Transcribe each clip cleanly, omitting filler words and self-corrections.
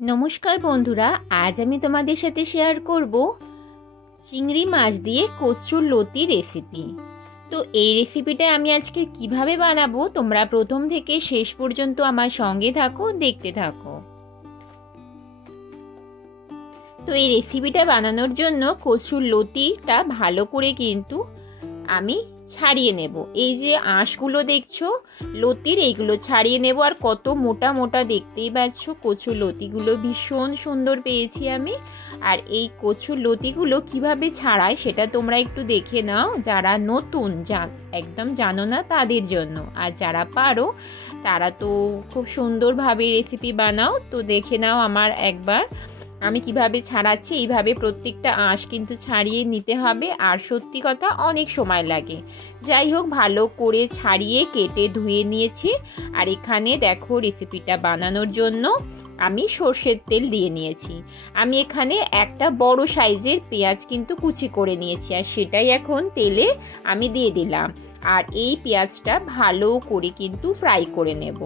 নমস্কার বন্ধুরা, আজ আমি তোমাদের সাথে শেয়ার করব চিংড়ি মাছ দিয়ে কচুর লতি রেসিপি। তো এই রেসিপিটা আমি আজকে কিভাবে বানাবো তোমরা প্রথম থেকে শেষ পর্যন্ত আমার সঙ্গে থাকো, দেখতে থাকো। তো এই রেসিপিটা বানানোর জন্য কচুর লতিটা ভালো করে কিন্তু আমি ছাড়িয়ে নেব। এই যে আঁশগুলো দেখছো লতির, এইগুলো ছাড়িয়ে নেব। আর কত মোটা মোটা দেখতেই পাচ্ছ, কচুর লতিগুলো ভীষণ সুন্দর পেয়েছি আমি। আর এই কচুর লতিগুলো কিভাবে ছাড়ায় সেটা তোমরা একটু দেখে নাও, যারা নতুন একদম জানো না তাদের জন্য। আর যারা পারো তারা তো খুব সুন্দরভাবে রেসিপি বানাও। তো দেখে নাও আমার একবার আমি কিভাবে ছাড়াচ্ছি। এইভাবে প্রত্যেকটা আঁশ কিন্তু ছাড়িয়ে নিতে হবে, আর সত্যি কথা অনেক সময় লাগে। যাই হোক, ভালো করে ছাড়িয়ে কেটে ধুয়ে নিয়েছি। আর এখানে দেখো রেসিপিটা বানানোর জন্য আমি সর্ষের তেল দিয়ে নিয়েছি। আমি এখানে একটা বড় সাইজের পেঁয়াজ কিন্তু কুচি করে নিয়েছি, আর সেটাই এখন তেলে আমি দিয়ে দিলাম। আর এই পেঁয়াজটা ভালো করে কিন্তু ফ্রাই করে নেব।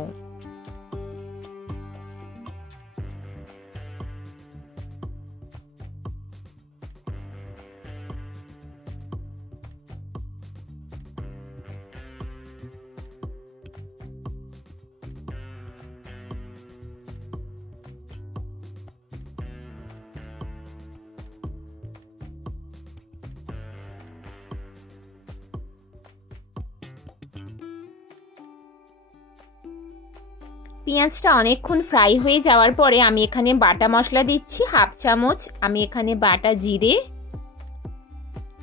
পেঁয়াজটা অনেকক্ষণ ফ্রাই হয়ে যাওয়ার পরে আমি এখানে বাটা মশলা দিচ্ছি হাফ চামচ। আমি এখানে বাটা জিরে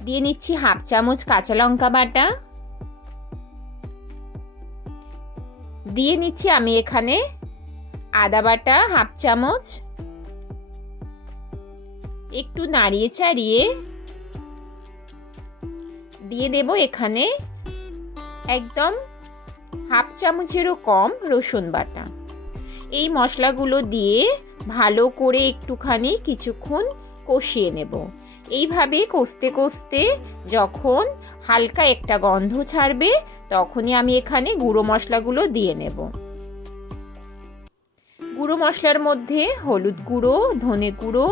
দিয়ে নিচ্ছি, হাফ চামচ কাঁচা লঙ্কা বাটা দিয়ে নিচ্ছি। আমি এখানে আদা বাটা হাফ চামচ, একটু নাড়িয়ে চাড়িয়ে দিয়ে দেব এখানে একদম হাফ চামচেরও কম রসুন বাটা। এই মশলাগুলো দিয়ে ভালো করে একটুখানি কিছুক্ষণ কষিয়ে নেব। এইভাবে কষতে কষতে যখন হালকা একটা গন্ধ ছাড়বে তখনই আমি এখানে গুঁড়ো মশলাগুলো দিয়ে নেব। গুঁড়ো মশলার মধ্যে হলুদ গুঁড়ো, ধনে গুঁড়ো,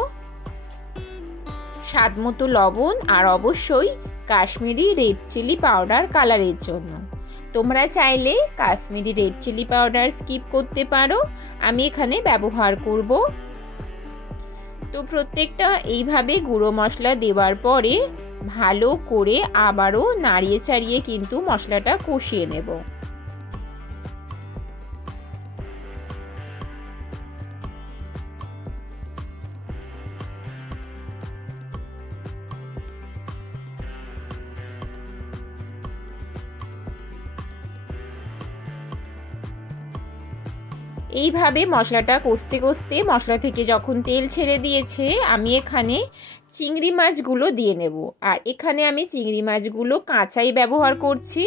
স্বাদ মতো লবণ, আর অবশ্যই কাশ্মীরি রেড চিলি পাউডার কালারের জন্য। তোমরা চাইলে Kashmiri red chilli powder skip করতে পারো, আমি এখানে ব্যবহার করব। তো প্রত্যেকটা এইভাবে গুঁড়ো মশলা দেওয়ার পরে ভালো করে আবারও নাড়িয়ে চাড়িয়ে কিন্তু মশলাটা কষিয়ে নেব। এইভাবে মশলাটা কষতে কষতে মশলা থেকে যখন তেল ছেড়ে দিয়েছে আমি এখানে চিংড়ি মাছগুলো দিয়ে নেব। আর এখানে আমি চিংড়ি মাছগুলো কাঁচাই ব্যবহার করছি,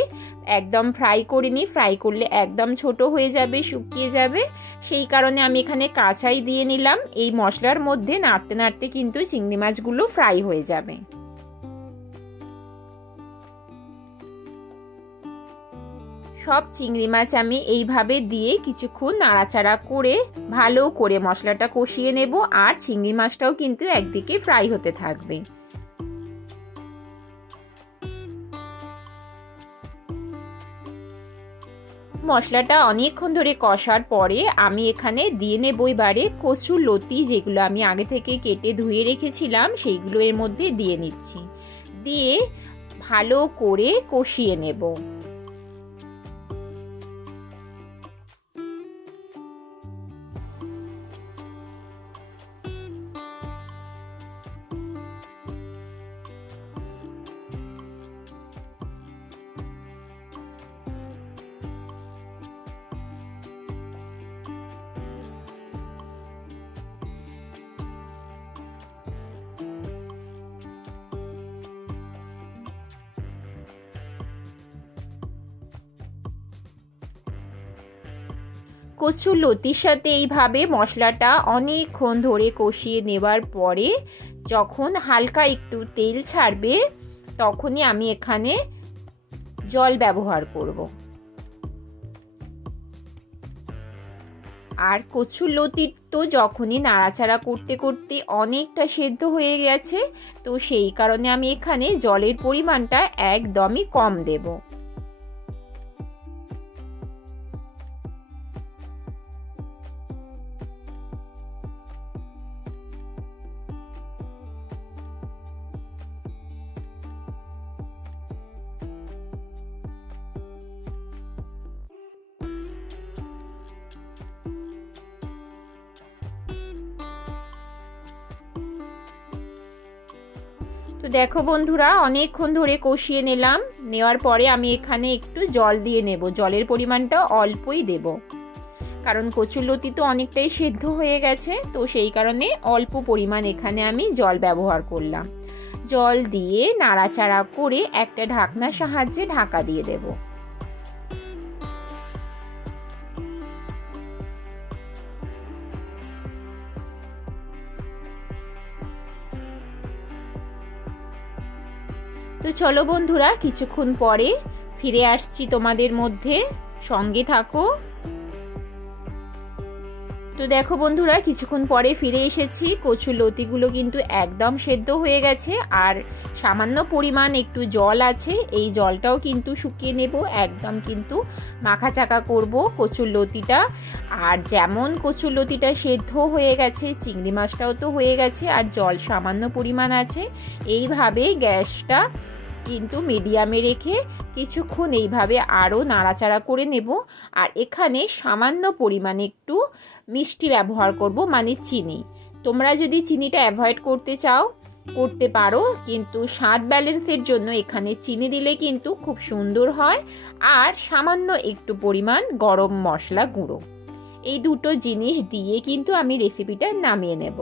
একদম ফ্রাই করিনি। ফ্রাই করলে একদম ছোট হয়ে যাবে, শুকিয়ে যাবে। সেই কারণে আমি এখানে কাঁচাই দিয়ে নিলাম। এই মশলার মধ্যে নাড়তে নাড়তে কিন্তু চিংড়ি মাছগুলো ফ্রাই হয়ে যাবে। সব চিংড়ি মাছ আমি এইভাবে দিয়ে কিছুক্ষণ নাড়াচাড়া করে ভালো করে মশলাটা কষিয়ে নেব। আর চিংড়ি মাছটাও কিন্তু একদিকে ফ্রাই হতে থাকবে। মশলাটা অনেকক্ষণ ধরে কষার পরে আমি এখানে দিয়ে নেব এবারে কচুর লতি, যেগুলো আমি আগে থেকে কেটে ধুয়ে রেখেছিলাম সেইগুলো এর মধ্যে দিয়ে নিচ্ছি। দিয়ে ভালো করে কষিয়ে নেব। কচুর লতির সাথে এইভাবে মশলাটা অনেকক্ষণ ধরে কষিয়ে নেবার পরে যখন হালকা একটু তেল ছাড়বে তখনই আমি এখানে জল ব্যবহার করব। আর কচুর লতি তো যখনই নাড়াচাড়া করতে করতে অনেকটা সেদ্ধ হয়ে গেছে, তো সেই কারণে আমি এখানে জলের পরিমাণটা একদমই কম দেব। তো দেখো বন্ধুরা, অনেকক্ষণ ধরে কষিয়ে নিলাম। নেওয়ার পরে আমি এখানে একটু জল দিয়ে নেব। জলের পরিমাণটা অল্পই দেব, কারণ কচুরলতি তো অনেকটাই সেদ্ধ হয়ে গেছে, তো সেই কারণে অল্প পরিমাণ এখানে আমি জল ব্যবহার করলাম। জল দিয়ে নাড়াচাড়া করে একটা ঢাকনার সাহায্যে ঢাকা দিয়ে দেব। তো চলো বন্ধুরা, কিছুক্ষণ পরে ফিরে আসছি তোমাদের মধ্যে, সঙ্গে থাকো। তো দেখো বন্ধুরা, কিছুক্ষণ পরে ফিরে এসেছি। কচুর লতিগুলো কিন্তু একদম সেদ্ধ হয়ে গেছে, আর সামান্য পরিমাণ একটু জল আছে, এই জলটাও কিন্তু শুকিয়ে নেব। একদম কিন্তু মাখা চাকা করব কচুর লতিটা। আর যেমন কচুর লতিটা সেদ্ধ হয়ে গেছে, চিংড়ি মাছটাও তো হয়ে গেছে, আর জল সামান্য পরিমাণ আছে। এইভাবে গ্যাসটা কিন্তু মিডিয়ামে রেখে কিছুক্ষণ এইভাবে আরও নাড়াচাড়া করে নেব। আর এখানে সামান্য পরিমাণে একটু মিষ্টি ব্যবহার করব, মানে চিনি। তোমরা যদি চিনিটা অ্যাভয়েড করতে চাও করতে পারো, কিন্তু স্বাদ ব্যালেন্সের জন্য এখানে চিনি দিলে কিন্তু খুব সুন্দর হয়। আর সামান্য একটু পরিমাণ গরম মশলা গুঁড়ো, এই দুটো জিনিস দিয়ে কিন্তু আমি রেসিপিটা নামিয়ে নেব।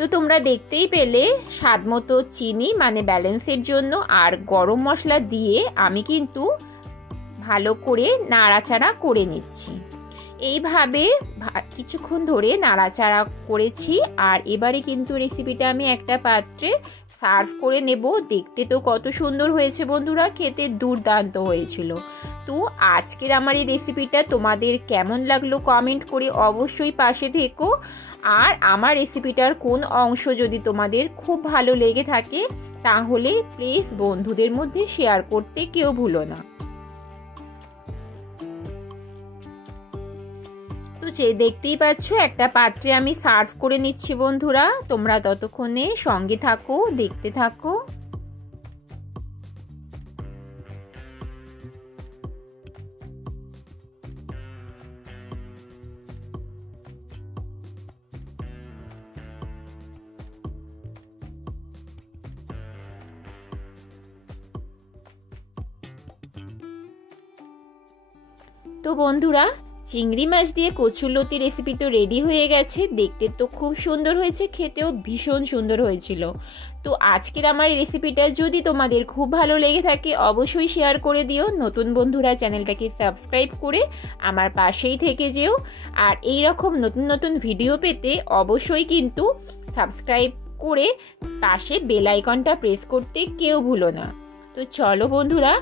তো তোমরা দেখতেই পেলে স্বাদ মতো চিনি, মানে ব্যালেন্সের জন্য, আর গরম মশলা দিয়ে আমি কিন্তু ভালো করে নাড়াচাড়া করে নিচ্ছি। এইভাবে কিছুক্ষণ ধরে নাড়াচাড়া করেছি। আর এবারে কিন্তু রেসিপিটা আমি একটা পাত্রে সার্ভ করে নেব। দেখতে তো কত সুন্দর হয়েছে বন্ধুরা, খেতে দুর্দান্ত হয়েছিল। তো আজকের আমার এই রেসিপিটা তোমাদের কেমন লাগলো কমেন্ট করে অবশ্যই পাশে থেকো। আর আমার রেসিপিটার কোন অংশ যদি তোমাদের খুব ভালো লেগে থাকে, তাহলে প্লিজ বন্ধুদের মধ্যে শেয়ার করতে কেউ ভুলো না। তো দেখতেই পাচ্ছ একটা পাত্রে আমি সার্ভ করে নিচ্ছি বন্ধুরা। তোমরা ততক্ষণে সঙ্গে থাকো, দেখতে থাকো। তো বন্ধুরা, চিংড়ি মাছ দিয়ে কচুরলতি রেসিপি তো রেডি হয়ে গেছে। দেখতে তো খুব সুন্দর হয়েছে, খেতেও ভীষণ সুন্দর হয়েছিল। তো আজকের আমার এই রেসিপিটা যদি তোমাদের খুব ভালো লেগে থাকে অবশ্যই শেয়ার করে দিও। নতুন বন্ধুরা চ্যানেলটাকে সাবস্ক্রাইব করে আমার পাশেই থেকে যেও। আর এই রকম নতুন নতুন ভিডিও পেতে অবশ্যই কিন্তু সাবস্ক্রাইব করে পাশে বেল আইকনটা প্রেস করতে কেউ ভুলো না। তো চলো বন্ধুরা,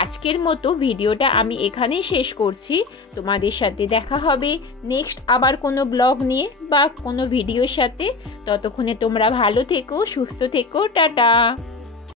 আজকের মতো ভিডিওটা আমি এখানেই শেষ করছি। তোমাদের সাথে দেখা হবে নেক্সট আবার কোনো ব্লগ নিয়ে বা কোনো ভিডিওর সাথে। ততক্ষণে তোমরা ভালো থেকো, সুস্থ থেকো, টাটা।